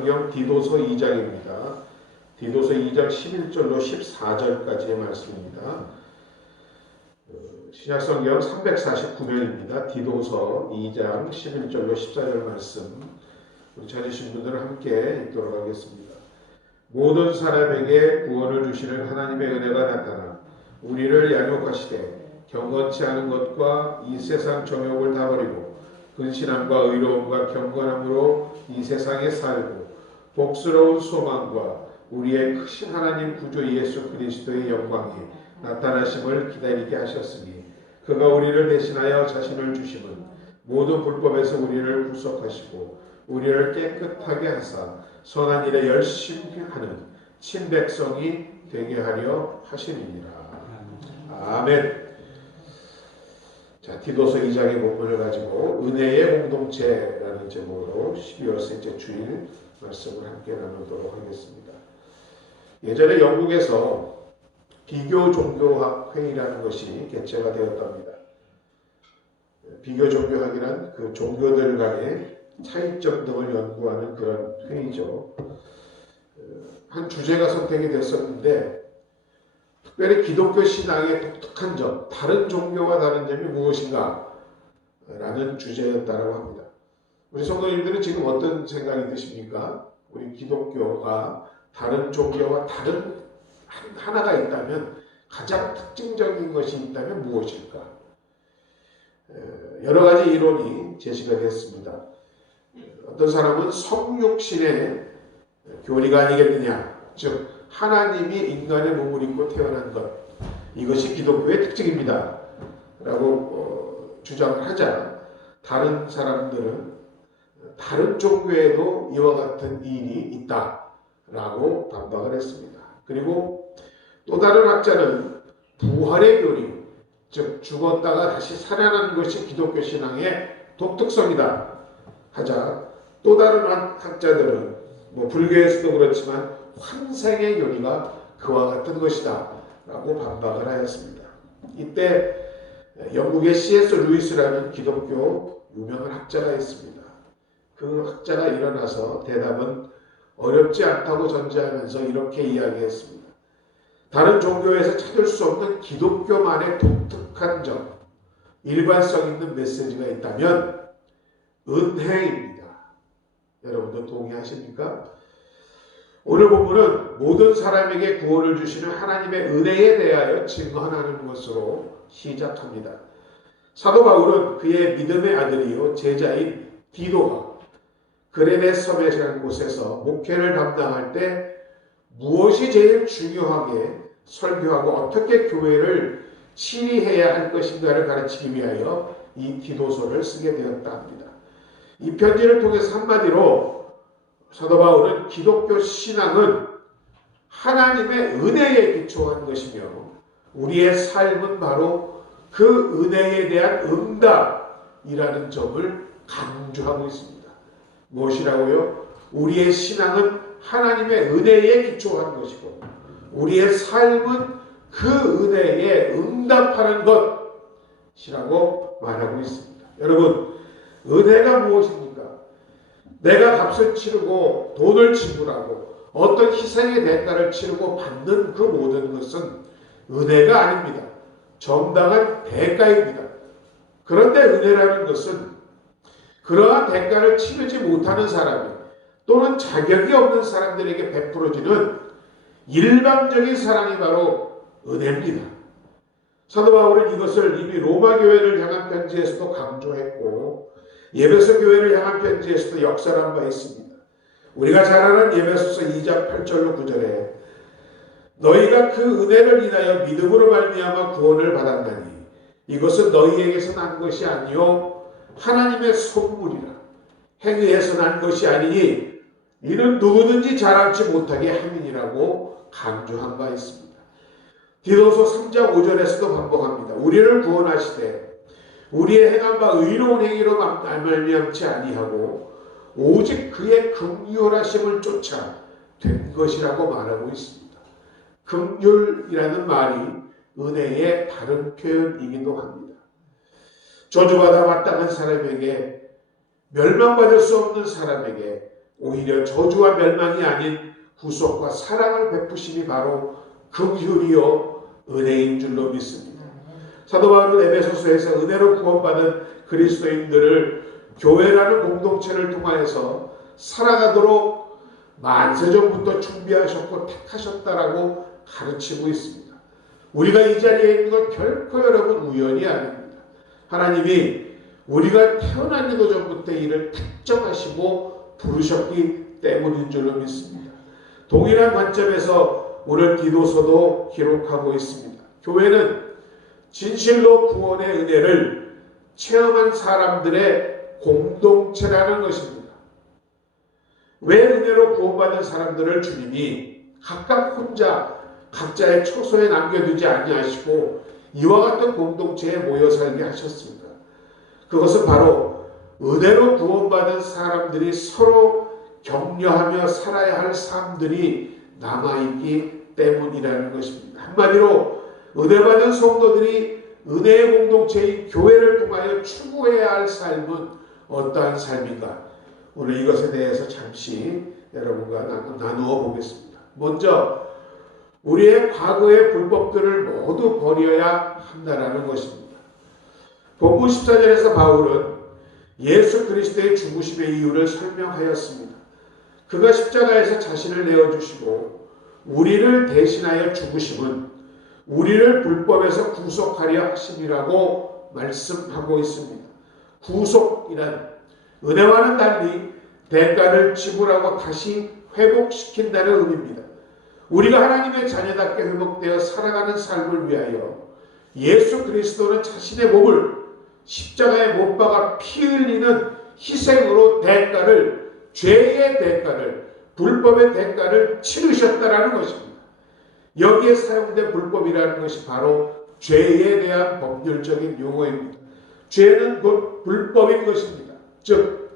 성경 디도서 2장입니다. 디도서 2장 11절로 14절까지의 말씀입니다. 신약성경 349면입니다. 디도서 2장 11절로 14절 말씀 우리 찾으신 분들은 함께 읽도록 하겠습니다. 모든 사람에게 구원을 주시는 하나님의 은혜가 나타나 우리를 양육하시되 경건치 않은 것과 이 세상 정욕을 다 버리고 근신함과 의로움과 경건함으로 이 세상에 살고 복스러운 소망과 우리의 크신 하나님 구주 예수 그리스도의 영광이 나타나심을 기다리게 하셨으니 그가 우리를 대신하여 자신을 주심은 모든 불법에서 우리를 구속하시고 우리를 깨끗하게 하사 선한 일에 열심히 하는 친백성이 되게 하려 하심이니라. 아멘. 자, 디도서 2장의 본문을 가지고 은혜의 공동체라는 제목으로 12월 셋째 주일 말씀을 함께 나누도록 하겠습니다. 예전에 영국에서 비교 종교학 회의라는 것이 개최가 되었답니다. 비교 종교학이란 그 종교들 간의 차이점 등을 연구하는 그런 회의죠. 한 주제가 선택이 됐었는데 특별히 기독교 신앙의 독특한 점, 다른 종교와 다른 점이 무엇인가? 라는 주제였다고 합니다. 우리 성도님들은 지금 어떤 생각이 드십니까? 우리 기독교가 다른 종교와 다른 하나가 있다면 가장 특징적인 것이 있다면 무엇일까? 여러 가지 이론이 제시가 됐습니다. 어떤 사람은 성육신의 교리가 아니겠느냐, 즉 하나님이 인간의 몸을 입고 태어난 것, 이것이 기독교의 특징입니다 라고 주장을 하자 다른 사람들은 다른 종교에도 이와 같은 일이 있다 라고 반박을 했습니다. 그리고 또 다른 학자는 부활의 교리, 즉 죽었다가 다시 살아나는 것이 기독교 신앙의 독특성이다 하자 또 다른 학자들은 불교에서도 그렇지만 환생의 교리가 그와 같은 것이다 라고 반박을 하였습니다. 이때 영국의 C.S. 루이스라는 기독교 유명한 학자가 있습니다. 그 학자가 일어나서 대답은 어렵지 않다고 전제하면서 이렇게 이야기했습니다. 다른 종교에서 찾을 수 없는 기독교만의 독특한 점, 일관성 있는 메시지가 있다면 은혜입니다. 여러분도 동의하십니까? 오늘 본문은 모든 사람에게 구원을 주시는 하나님의 은혜에 대하여 증언하는 것으로 시작합니다. 사도 바울은 그의 믿음의 아들이요 제자인 디도가 그레네 섬이라는 곳에서 목회를 담당할 때 무엇이 제일 중요하게 설교하고 어떻게 교회를 치리해야 할 것인가를 가르치기 위하여 이 디도서를 쓰게 되었다 합니다. 이 편지를 통해서 한마디로 사도 바울은 기독교 신앙은 하나님의 은혜에 기초한 것이며 우리의 삶은 바로 그 은혜에 대한 응답이라는 점을 강조하고 있습니다. 무엇이라고요? 우리의 신앙은 하나님의 은혜에 기초한 것이고 우리의 삶은 그 은혜에 응답하는 것이라고 말하고 있습니다. 여러분, 은혜가 무엇입니까? 내가 값을 치르고 돈을 지불하고 어떤 희생의 대가를 치르고 받는 그 모든 것은 은혜가 아닙니다. 정당한 대가입니다. 그런데 은혜라는 것은 그러한 대가를 치르지 못하는 사람이 또는 자격이 없는 사람들에게 베풀어지는 일방적인 사랑이 바로 은혜입니다. 사도 바울은 이것을 이미 로마 교회를 향한 편지에서도 강조했고 에베소 교회를 향한 편지에서도 역설한 바 있습니다. 우리가 잘 아는 에베소서 2장 8절로 9절에 너희가 그 은혜를 인하여 믿음으로 말미암아 구원을 받았나니 이것은 너희에게서 난 것이 아니요 하나님의 선물이라 행위에서 난 것이 아니니 이는 누구든지 자랑치 못하게 함이니라고 강조한 바 있습니다. 디도서 3장 5절에서도 반복합니다. 우리를 구원하시되 우리의 행한 바 의로운 행위로 말미암지 아니하고 오직 그의 긍휼하심을 쫓아 된 것이라고 말하고 있습니다. 긍휼이라는 말이 은혜의 다른 표현이기도 합니다. 저주받아 마땅한 사람에게 멸망받을 수 없는 사람에게 오히려 저주와 멸망이 아닌 구속과 사랑을 베푸심이 바로 긍휼이요 은혜인 줄로 믿습니다. 사도 바울은 에베소서에서 은혜로 구원받은 그리스도인들을 교회라는 공동체를 통하여서 살아가도록 만세전부터 준비하셨고 택하셨다라고 가르치고 있습니다. 우리가 이 자리에 있는 건 결코 여러분 우연이 아닙니다. 하나님이 우리가 태어나기도 전부터 이를 택정하시고 부르셨기 때문인 줄로 믿습니다. 동일한 관점에서 오늘 디도서도 기록하고 있습니다. 교회는 진실로 구원의 은혜를 체험한 사람들의 공동체라는 것입니다. 왜 은혜로 구원받은 사람들을 주님이 각각 혼자 각자의 처소에 남겨두지 아니하시고 이와 같은 공동체에 모여 살게 하셨습니다. 그것은 바로 은혜로 구원받은 사람들이 서로 격려하며 살아야 할 삶들이 남아있기 때문이라는 것입니다. 한마디로 은혜받은 성도들이 은혜의 공동체인 교회를 통하여 추구해야 할 삶은 어떠한 삶인가? 오늘 이것에 대해서 잠시 여러분과 나누어 보겠습니다. 먼저 우리의 과거의 불법들을 모두 버려야 한다는 것입니다. 본문 14절에서 바울은 예수 그리스도의 죽으심의 이유를 설명하였습니다. 그가 십자가에서 자신을 내어주시고 우리를 대신하여 죽으심은 우리를 불법에서 구속하려 하심이라고 말씀하고 있습니다. 구속이란 은혜와는 달리 대가를 지불하고 다시 회복시킨다는 의미입니다. 우리가 하나님의 자녀답게 회복되어 살아가는 삶을 위하여 예수 그리스도는 자신의 몸을 십자가에 못 박아 피 흘리는 희생으로 죄의 대가를, 불법의 대가를 치르셨다라는 것입니다. 여기에 사용된 불법이라는 것이 바로 죄에 대한 법률적인 용어입니다. 죄는 곧 불법인 것입니다. 즉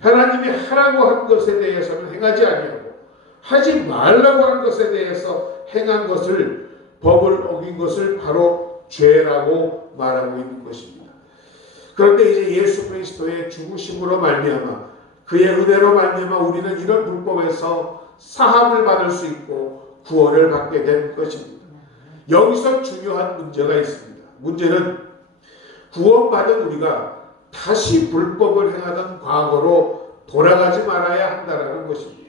하나님이 하라고 한 것에 대해서는 행하지 아니하고 하지 말라고 한 것에 대해서 행한 것을, 법을 어긴 것을 바로 죄라고 말하고 있는 것입니다. 그런데 이제 예수 그리스도의 죽으심으로 말미암아 그의 은혜로 말미암아 우리는 이런 불법에서 사함을 받을 수 있고 구원을 받게 된 것입니다. 여기서 중요한 문제가 있습니다. 문제는 구원받은 우리가 다시 불법을 행하던 과거로 돌아가지 말아야 한다는 것입니다.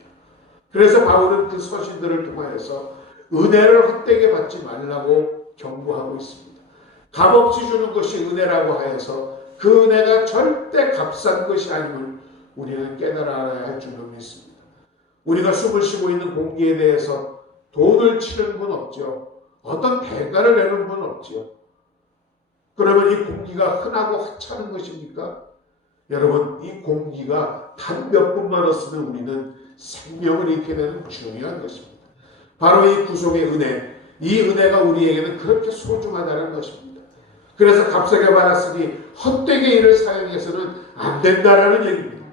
그래서 바울은 그 서신들을 통하여서 은혜를 헛되게 받지 말라고 경고하고 있습니다. 값없이 주는 것이 은혜라고 하여서 그 은혜가 절대 값싼 것이 아님을 우리는 깨달아야 할 줄로 믿습니다. 우리가 숨을 쉬고 있는 공기에 대해서 돈을 치는 분 없죠. 어떤 대가를 내는 분 없죠. 그러면 이 공기가 흔하고 하찮은 것입니까? 여러분, 이 공기가 단 몇 분만 없으면 우리는 생명을 잃게 되는 중요한 것입니다. 바로 이 구속의 은혜, 이 은혜가 우리에게는 그렇게 소중하다는 것입니다. 그래서 값싸게 받았으니 헛되게 이를 사용해서는 안 된다라는 얘기입니다.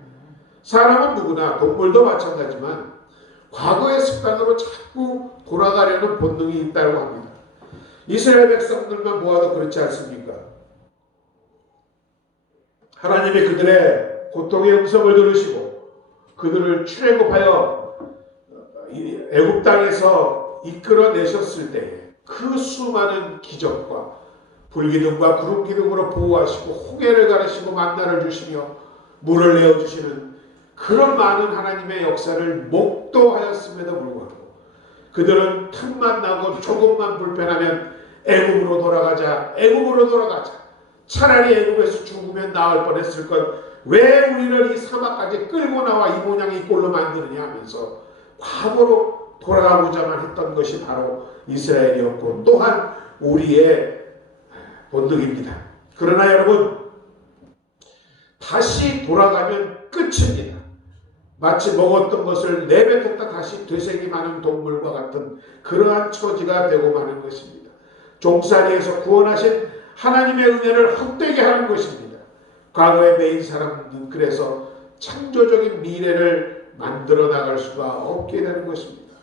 사람은 누구나, 동물도 마찬가지지만 과거의 습관으로 자꾸 돌아가려는 본능이 있다고 합니다. 이스라엘 백성들만 모아도 그렇지 않습니까? 하나님이 그들의 고통의 음성을 들으시고 그들을 출애굽하여 애굽 땅에서 이끌어내셨을 때에 그 수많은 기적과 불기둥과 구름기둥으로 보호하시고 홍해를 가르시고 만나를 주시며 물을 내어주시는 그런 많은 하나님의 역사를 목도하였음에도 불구하고 그들은 틈만 나고 조금만 불편하면 애굽으로 돌아가자, 애굽으로 돌아가자. 차라리 애굽에서 죽으면 나을 뻔했을 것. 왜 우리를 이 사막까지 끌고 나와 이 모양 이 꼴로 만드느냐 하면서 과거로 돌아가고자만 했던 것이 바로 이스라엘이었고 또한 우리의 본능입니다. 그러나 여러분, 다시 돌아가면 끝입니다. 마치 먹었던 것을 내뱉었다 다시 되새김하는 동물과 같은 그러한 처지가 되고 마는 것입니다. 종살이에서 구원하신 하나님의 은혜를 헛되게 하는 것입니다. 과거에 매인 사람은 그래서 창조적인 미래를 만들어 나갈 수가 없게 되는 것입니다.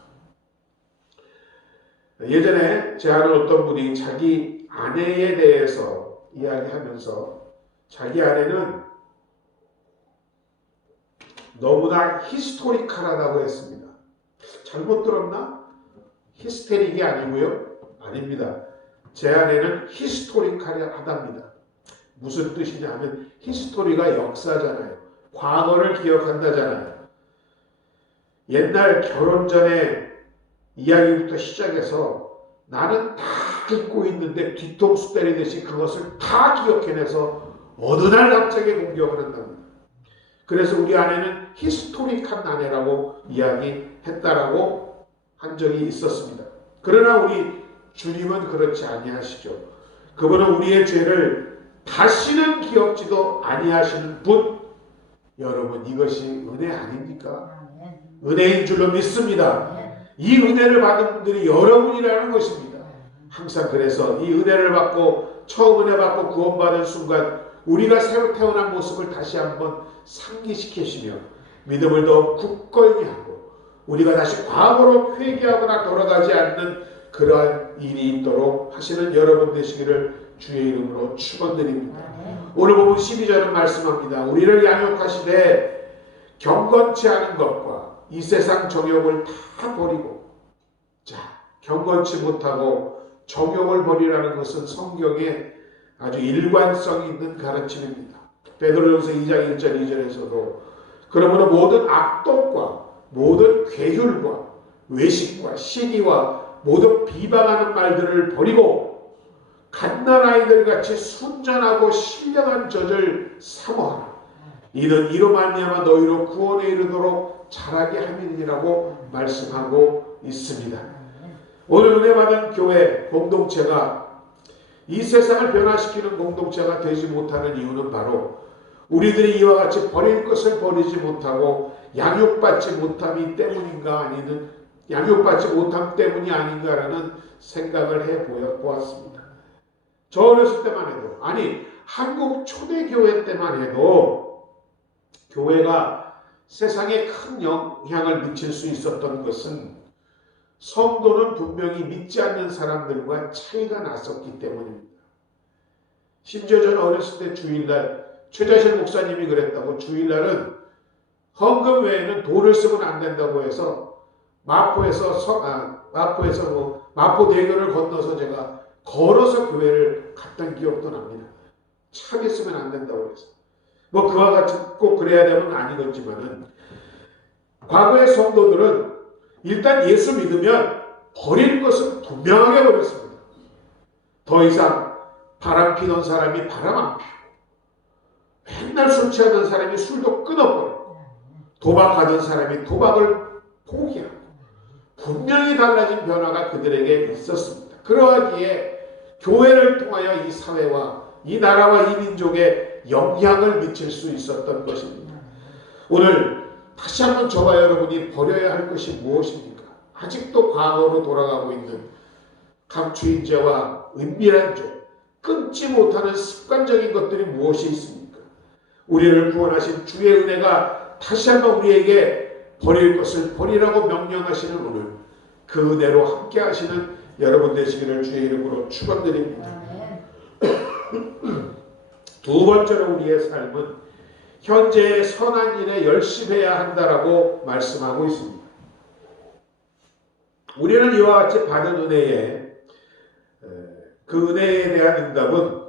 예전에 제 아는 어떤 분이 자기 아내에 대해서 이야기하면서 자기 아내는 너무나 히스토리컬하다고 했습니다. 잘못 들었나? 히스테릭이 아니고요. 아닙니다. 제 안에는 히스토리컬하답니다. 무슨 뜻이냐면 히스토리가 역사잖아요. 과거를 기억한다잖아요. 옛날 결혼 전에 이야기부터 시작해서 나는 다 잊고 있는데 뒤통수 때리듯이 그것을 다 기억해내서 어느 날 갑자기 공격을 한답니다. 그래서 우리 아내는 히스토릭한 아내라고 이야기했다라고 한 적이 있었습니다. 그러나 우리 주님은 그렇지 아니하시죠. 그분은 우리의 죄를 다시는 기억지도 아니하시는 분. 여러분, 이것이 은혜 아닙니까? 은혜인 줄로 믿습니다. 이 은혜를 받은 분들이 여러분이라는 것입니다. 항상 그래서 이 은혜를 받고 처음 은혜 받고 구원받은 순간 우리가 새로 태어난 모습을 다시 한번 상기시키시며 믿음을 더 굳건히 하고 우리가 다시 과거로 회개하거나 돌아가지 않는 그러한 일이 있도록 하시는 여러분 되시기를 주의 이름으로 축원드립니다. 오늘 보면 12절은 말씀합니다. 우리를 양육하시되 경건치 않은 것과 이 세상 정욕을 다 버리고, 자, 경건치 못하고 정욕을 버리라는 것은 성경에 아주 일관성이 있는 가르침입니다. 베드로전서 2장 1절 2절에서도 그러므로 모든 악독과 모든 괴휼과 외식과 시기와 모든 비방하는 말들을 버리고 갓난아이들 같이 순전하고 신령한 젖을 사모하라. 이는 이로 말미암아 너희로 구원에 이르도록 자라게 함이니라고 말씀하고 있습니다. 오늘 은혜 받은 교회 공동체가 이 세상을 변화시키는 공동체가 되지 못하는 이유는 바로 우리들이 이와 같이 버릴 것을 버리지 못하고 양육받지 못함이 때문인가 아니면 양육받지 못함 때문이 아닌가라는 생각을 해보았습니다. 저 어렸을 때만 해도, 아니 한국 초대교회 때만 해도 교회가 세상에 큰 영향을 미칠 수 있었던 것은 성도는 분명히 믿지 않는 사람들과 차이가 났었기 때문입니다. 심지어 저는 어렸을 때 주일날 최자실 목사님이 그랬다고, 주일날은 헌금 외에는 돈을 쓰면 안 된다고 해서 마포대교를 건너서 제가 걸어서 교회를 갔던 기억도 납니다. 차게 쓰면 안 된다고 해서. 뭐 그와 같이 꼭 그래야 되는 건 아니겠지만은 과거의 성도들은 일단 예수 믿으면 버릴 것은 분명하게 버렸습니다. 더 이상 바람 피던 사람이 바람 안 피고, 맨날 술 취하던 사람이 술도 끊어버리고, 도박하던 사람이 도박을 포기하고, 분명히 달라진 변화가 그들에게 있었습니다. 그러하기에 교회를 통하여 이 사회와 이 나라와 이 민족에 영향을 미칠 수 있었던 것입니다. 오늘 다시 한번 저와 여러분이 버려야 할 것이 무엇입니까? 아직도 과거로 돌아가고 있는 감추인죄와 은밀한 죄, 끊지 못하는 습관적인 것들이 무엇이 있습니까? 우리를 구원하신 주의 은혜가 다시 한번 우리에게 버릴 것을 버리라고 명령하시는 오늘, 그 은혜로 함께 하시는 여러분 되시기를 주의 이름으로 축원드립니다. 두 번째로 우리의 삶은 현재의 선한 일에 열심해야 한다라고 말씀하고 있습니다. 우리는 이와 같이 받은 은혜에, 그 은혜에 대한 응답은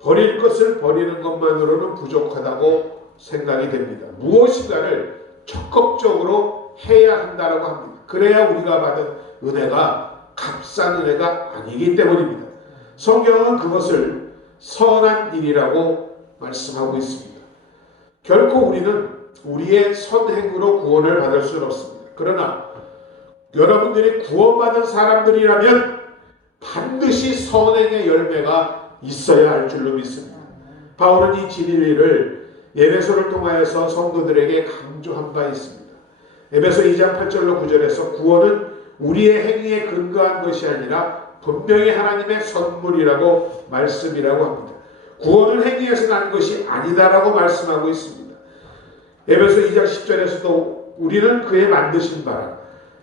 버릴 것을 버리는 것만으로는 부족하다고 생각이 됩니다. 무엇인가를 적극적으로 해야 한다라고 합니다. 그래야 우리가 받은 은혜가 값싼 은혜가 아니기 때문입니다. 성경은 그것을 선한 일이라고 말씀하고 있습니다. 결코 우리는 우리의 선행으로 구원을 받을 수는 없습니다. 그러나 여러분들이 구원받은 사람들이라면 반드시 선행의 열매가 있어야 할 줄로 믿습니다. 바울은 이 진리를 에베소를 통하여서 성도들에게 강조한 바 있습니다. 에베소 2장 8절로 9절에서 구원은 우리의 행위에 근거한 것이 아니라 분명히 하나님의 선물이라고 말씀이라고 합니다. 구원은 행위에서 난 것이 아니다라고 말씀하고 있습니다. 에베소 2장 10절에서도 우리는 그의 만드신 바라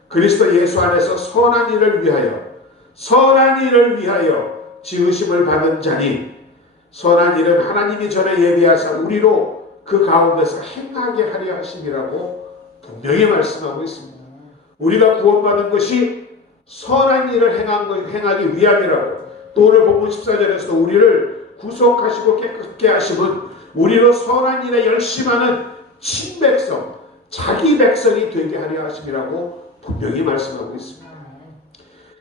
그리스도 예수 안에서 선한 일을 위하여 지으심을 받은 자니, 선한 일은 하나님이 전에 예비하사 우리로 그 가운데서 행하게 하려 하심이라고 분명히 말씀하고 있습니다. 우리가 구원받은 것이 선한 일을 행하기 위함이라고. 또 오늘 본문 14절에서 우리를 구속하시고 깨끗게 하심은 우리로 선한 일에 열심하는 친백성, 자기 백성이 되게 하려 하심이라고 분명히 말씀하고 있습니다.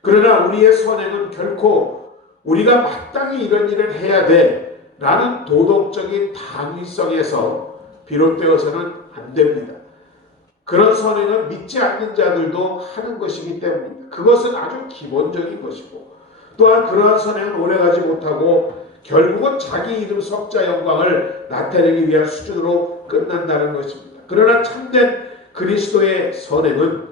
그러나 우리의 선행은 결코 우리가 마땅히 이런 일을 해야 돼 라는 도덕적인 당위성에서 비롯되어서는 안 됩니다. 그런 선행은 믿지 않는 자들도 하는 것이기 때문입니다. 그것은 아주 기본적인 것이고, 또한 그러한 선행은 오래가지 못하고 결국은 자기 이름 석자 영광을 나타내기 위한 수준으로 끝난다는 것입니다. 그러나 참된 그리스도의 선행은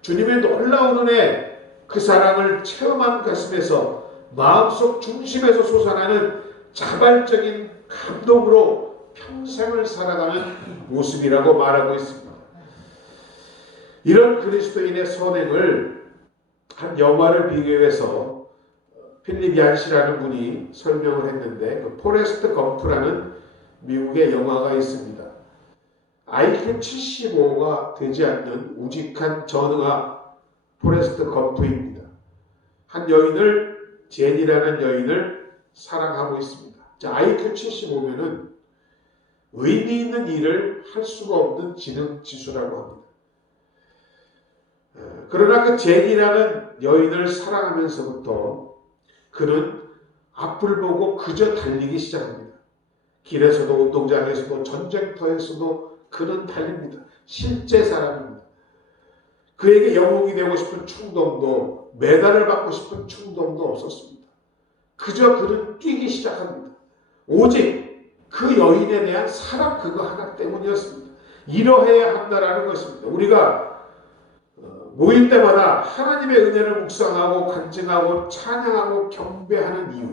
주님의 놀라운 은혜, 그 사랑을 체험한 가슴에서 마음속 중심에서 솟아나는 자발적인 감동으로 평생을 살아가는 모습이라고 말하고 있습니다. 이런 그리스도인의 선행을 한 영화를 비교해서 필립 얀시라는 분이 설명을 했는데, 그 포레스트 검프라는 미국의 영화가 있습니다. IQ 75가 되지 않는 우직한 전응아 포레스트 검프입니다. 한 여인을, 제니라는 여인을 사랑하고 있습니다. 자, IQ 75면은 의미 있는 일을 할 수가 없는 지능 지수라고 합니다. 그러나 그 제니라는 여인을 사랑하면서부터 그는 앞을 보고 그저 달리기 시작합니다. 길에서도 운동장에서도 전쟁터에서도 그는 달립니다. 실제 사람입니다. 그에게 영웅이 되고 싶은 충동도, 메달을 받고 싶은 충동도 없었습니다. 그저 그는 뛰기 시작합니다. 오직 그 여인에 대한 사랑 그거 하나 때문이었습니다. 이러해야 한다라는 것입니다. 우리가 모일 때마다 하나님의 은혜를 묵상하고 간증하고 찬양하고 경배하는 이유,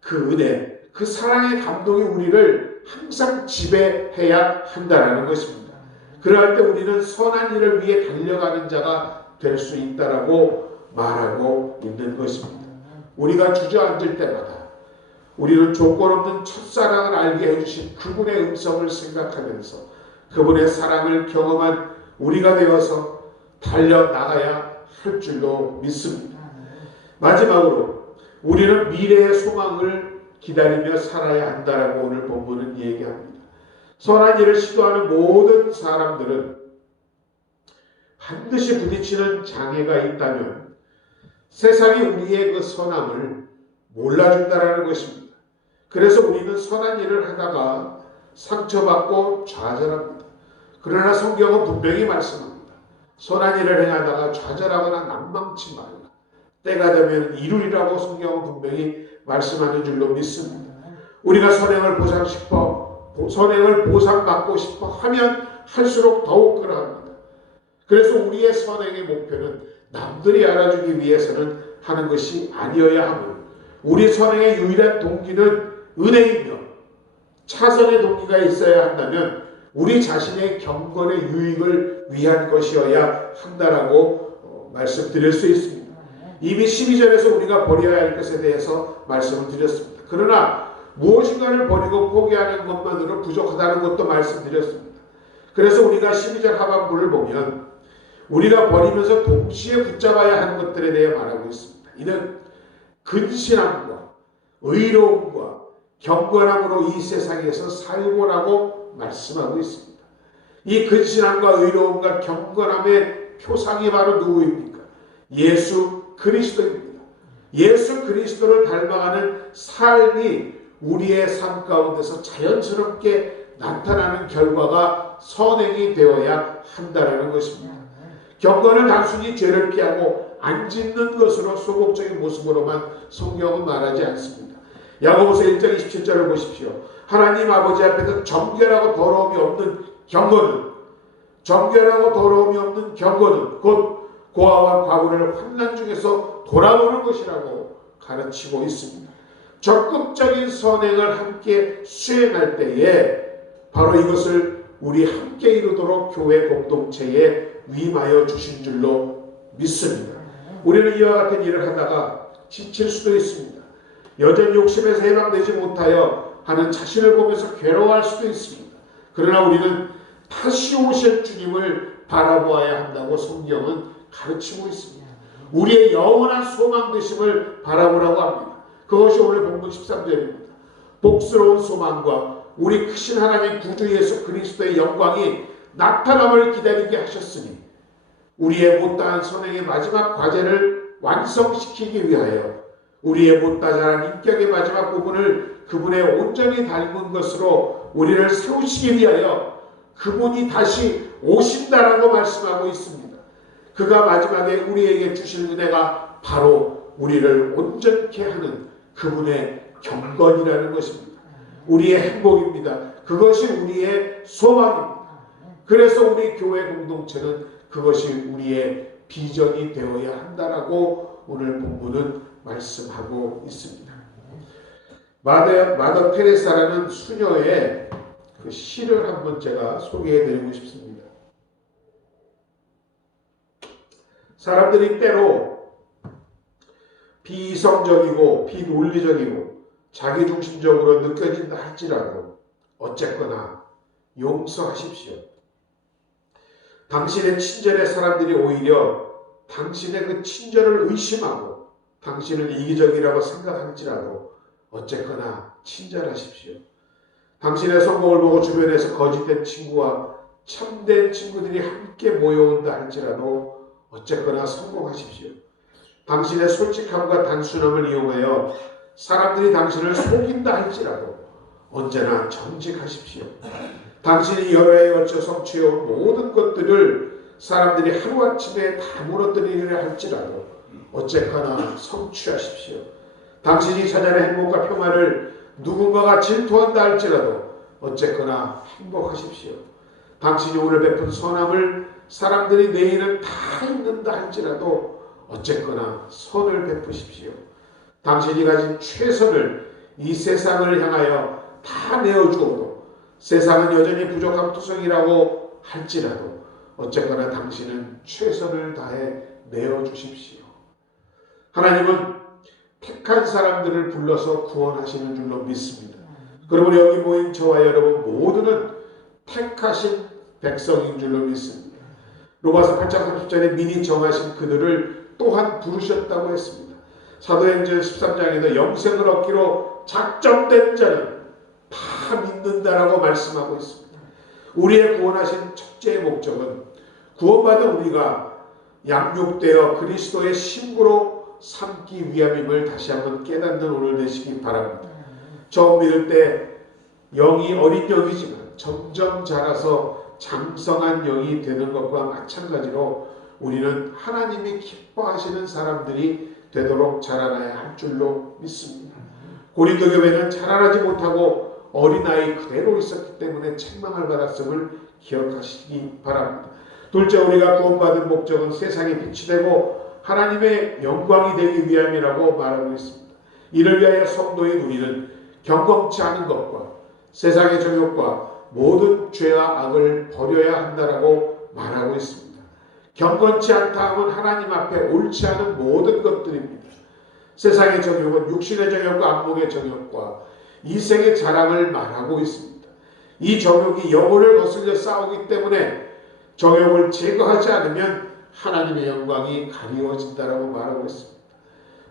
그 은혜, 그 사랑의 감동이 우리를 항상 지배해야 한다는 것입니다. 그러할 때 우리는 선한 일을 위해 달려가는 자가 될 수 있다라고 말하고 있는 것입니다. 우리가 주저앉을 때마다 우리는 조건 없는 첫사랑을 알게 해주신 그분의 음성을 생각하면서 그분의 사랑을 경험한 우리가 되어서 달려나가야 할 줄로 믿습니다. 마지막으로 우리는 미래의 소망을 기다리며 살아야 한다라고 오늘 본문은 얘기합니다. 선한 일을 시도하는 모든 사람들은 반드시 부딪히는 장애가 있다면 세상이 우리의 그 선함을 몰라준다라는 것입니다. 그래서 우리는 선한 일을 하다가 상처받고 좌절합니다. 그러나 성경은 분명히 말씀합니다. 선한 일을 행하다가 좌절하거나 난망치 말라. 때가 되면 이루리라고 성경은 분명히 말씀하는 줄로 믿습니다. 우리가 선행을 보상받고 싶어 하면 할수록 더욱 그러합니다. 그래서 우리의 선행의 목표는 남들이 알아주기 위해서는 하는 것이 아니어야 함을, 우리 선행의 유일한 동기는 은혜이며 차선의 동기가 있어야 한다면 우리 자신의 경건의 유익을 위한 것이어야 한다라고 말씀드릴 수 있습니다. 이미 12절에서 우리가 버려야 할 것에 대해서 말씀을 드렸습니다. 그러나 무엇인가를 버리고 포기하는 것만으로 부족하다는 것도 말씀드렸습니다. 그래서 우리가 12절 하반부를 보면 우리가 버리면서 동시에 붙잡아야 하는 것들에 대해 말하고 있습니다. 이는 근신함과 의로움과 경건함으로 이 세상에서 살고라고 말씀하고 있습니다. 이 근신함과 의로움과 경건함의 표상이 바로 누구입니까? 예수 그리스도입니다. 예수 그리스도를 닮아가는 삶이 우리의 삶 가운데서 자연스럽게 나타나는 결과가 선행이 되어야 한다는 것입니다. 경건은 단순히 죄를 피하고 안 짓는 것으로 소극적인 모습으로만 성경은 말하지 않습니다. 야고보서 1장 27절을 보십시오. 하나님 아버지 앞에서 정결하고 더러움이 없는 경건은 곧 고아와 과부를 환난 중에서 돌아보는 것이라고 가르치고 있습니다. 적극적인 선행을 함께 수행할 때에 바로 이것을 우리 함께 이루도록 교회 공동체에 위임하여 주신 줄로 믿습니다. 우리는 이와 같은 일을 하다가 지칠 수도 있습니다. 여전히 욕심에서 해방되지 못하여 하는 자신을 보면서 괴로워할 수도 있습니다. 그러나 우리는 다시 오실 주님을 바라보아야 한다고 성경은 가르치고 있습니다. 우리의 영원한 소망 되심을 바라보라고 합니다. 그것이 오늘 본문 13절입니다. 복스러운 소망과 우리 크신 하나님 구주 예수 그리스도의 영광이 나타남을 기다리게 하셨으니 우리의 못다한 선행의 마지막 과제를 완성시키기 위하여 우리의 못다 자란 인격의 마지막 부분을 그분의 온전히 닮은 것으로 우리를 세우시기 위하여 그분이 다시 오신다라고 말씀하고 있습니다. 그가 마지막에 우리에게 주실 은혜가 바로 우리를 온전케 하는 그분의 경건이라는 것입니다. 우리의 행복입니다. 그것이 우리의 소망입니다. 그래서 우리 교회 공동체는 그것이 우리의 비전이 되어야 한다라고 오늘 본문은 말씀하고 있습니다. 마더 테레사라는 수녀의 그 시를 한번 제가 소개해드리고 싶습니다. 사람들이 때로 비이성적이고 비논리적이고 자기중심적으로 느껴진다 할지라도 어쨌거나 용서하십시오. 당신의 친절의 사람들이 오히려 당신의 그 친절을 의심하고 당신을 이기적이라고 생각할지라도 어쨌거나 친절하십시오. 당신의 성공을 보고 주변에서 거짓된 친구와 참된 친구들이 함께 모여온다 할지라도 어쨌거나 성공하십시오. 당신의 솔직함과 단순함을 이용하여 사람들이 당신을 속인다 할지라도 언제나 정직하십시오. 당신이 여러 해에 걸쳐 성취해온 모든 것들을 사람들이 하루아침에 다 무너뜨리려 할지라도 어쨌거나 성취하십시오. 당신이 찾아낸 행복과 평화를 누군가가 질투한다 할지라도 어쨌거나 행복하십시오. 당신이 오늘 베푼 선함을 사람들이 내일은 다 잊는다 할지라도 어쨌거나 선을 베푸십시오. 당신이 가진 최선을 이 세상을 향하여 다 내어주어도 세상은 여전히 부족한 투성이라고 할지라도 어쨌거나 당신은 최선을 다해 내어주십시오. 하나님은 택한 사람들을 불러서 구원하시는 줄로 믿습니다. 그러므로 여기 모인 저와 여러분 모두는 택하신 백성인 줄로 믿습니다. 로마서 8장 30절에 미리 정하신 그들을 또한 부르셨다고 했습니다. 사도행전 13장에도 영생을 얻기로 작정된 자는 다 믿는다라고 말씀하고 있습니다. 우리의 구원하신 첫째의 목적은 구원받은 우리가 양육되어 그리스도의 신부로 삼기 위함임을 다시 한번 깨닫는 오늘 되시기 바랍니다. 처음 믿을 때 영이 어린 영이지만 점점 자라서 장성한 영이 되는 것과 마찬가지로 우리는 하나님이 기뻐하시는 사람들이 되도록 자라나야 할 줄로 믿습니다. 고린도 교회는 자라나지 못하고 어린아이 그대로 있었기 때문에 책망을 받았음을 기억하시기 바랍니다. 둘째, 우리가 구원받은 목적은 세상의 빛이 되고 하나님의 영광이 되기 위함이라고 말하고 있습니다. 이를 위하여 성도인 우리는 경건치 않은 것과 세상의 정욕과 모든 죄와 악을 버려야 한다라고 말하고 있습니다. 경건치 않다 하면 하나님 앞에 옳지 않은 모든 것들입니다. 세상의 정욕은 육신의 정욕과 안목의 정욕과 이생의 자랑을 말하고 있습니다. 이 정욕이 영혼을 거슬려 싸우기 때문에 정욕을 제거하지 않으면 하나님의 영광이 가리워진다라고 말하고 있습니다.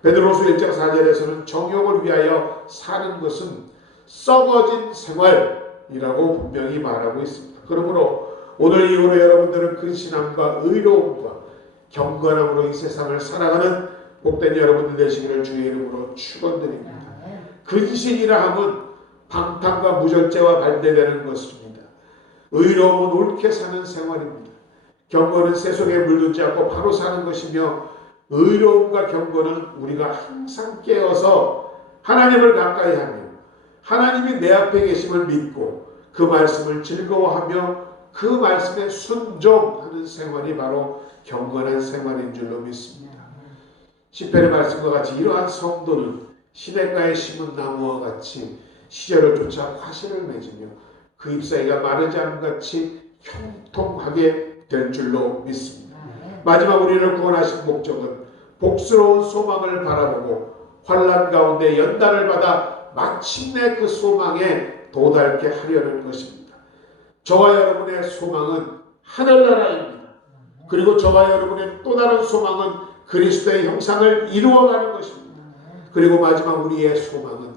베드로서 1장 4절에서는 정욕을 위하여 사는 것은 썩어진 생활이라고 분명히 말하고 있습니다. 그러므로 오늘 이후로 여러분들은 근신함과 의로움과 경건함으로 이 세상을 살아가는 복된 여러분들 되시기를 주의 이름으로 축원드립니다. 근신이라 함은 방탕과 무절제와 반대되는 것입니다. 의로움은 옳게 사는 생활입니다. 경건은 세속에 물들지 않고 바로 사는 것이며 의로움과 경건은 우리가 항상 깨어서 하나님을 가까이 하며 하나님이 내 앞에 계심을 믿고 그 말씀을 즐거워하며 그 말씀에 순종하는 생활이 바로 경건한 생활인 줄로 믿습니다. 시편의 말씀과 같이 이러한 성도는 시냇가에 심은 나무와 같이 시절을 쫓아 화실을 맺으며 그 잎사귀가 마르지 않음 같이 형통하게 될 줄로 믿습니다. 마지막 우리를 구원하신 목적은 복스러운 소망을 바라보고 환난 가운데 연단을 받아 마침내 그 소망에 도달케 하려는 것입니다. 저와 여러분의 소망은 하늘나라입니다. 그리고 저와 여러분의 또 다른 소망은 그리스도의 형상을 이루어가는 것입니다. 그리고 마지막 우리의 소망은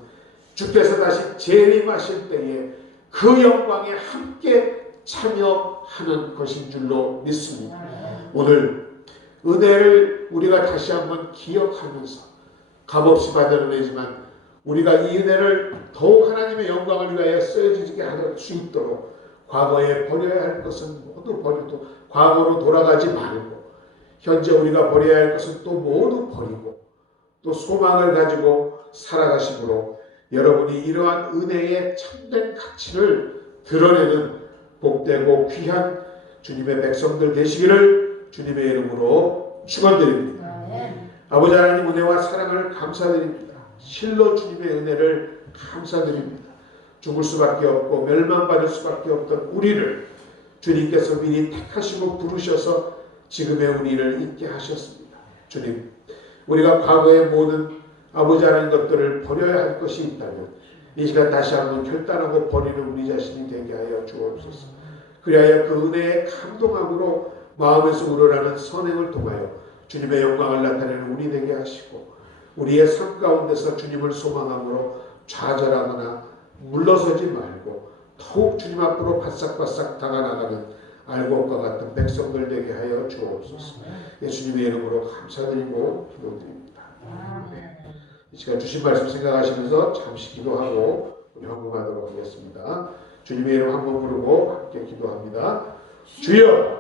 주께서 다시 재림하실 때에 그 영광에 함께 참여하는 것인 줄로 믿습니다. 오늘 은혜를 우리가 다시 한번 기억하면서 값없이 받은 은혜지만 우리가 이 은혜를 더욱 하나님의 영광을 위하여 쓰여지게 할 수 있도록 과거에 버려야 할 것은 모두 버리고 과거로 돌아가지 말고 현재 우리가 버려야 할 것은 또 모두 버리고 또 소망을 가지고 살아가심으로 여러분이 이러한 은혜의 참된 가치를 드러내는 복되고 귀한 주님의 백성들 되시기를 주님의 이름으로 축원드립니다. 아버지 하나님 은혜와 사랑을 감사드립니다. 실로 주님의 은혜를 감사드립니다. 죽을 수밖에 없고 멸망받을 수밖에 없던 우리를 주님께서 미리 택하시고 부르셔서 지금의 우리를 있게 하셨습니다. 주님, 우리가 과거의 모든 아버지 하나님 것들을 버려야 할 것이 있다면 이 시간 다시 한번 결단하고 버리는 우리 자신이 되게 하여 주옵소서. 그리하여 그 은혜의 감동함으로 마음에서 우러나는 선행을 통하여 주님의 영광을 나타내는 우리 되게 하시고 우리의 삶 가운데서 주님을 소망함으로 좌절하거나 물러서지 말고 더욱 주님 앞으로 바싹바싹 다가나가는 알곡과 같은 백성들 되게 하여 주옵소서. 예수님의 이름으로 감사드리고 기도드립니다. 이 시간 주신 말씀 생각하시면서 잠시 기도하고 우리 헌금하도록 하겠습니다. 주님의 이름 한번 부르고 함께 기도합니다. 주여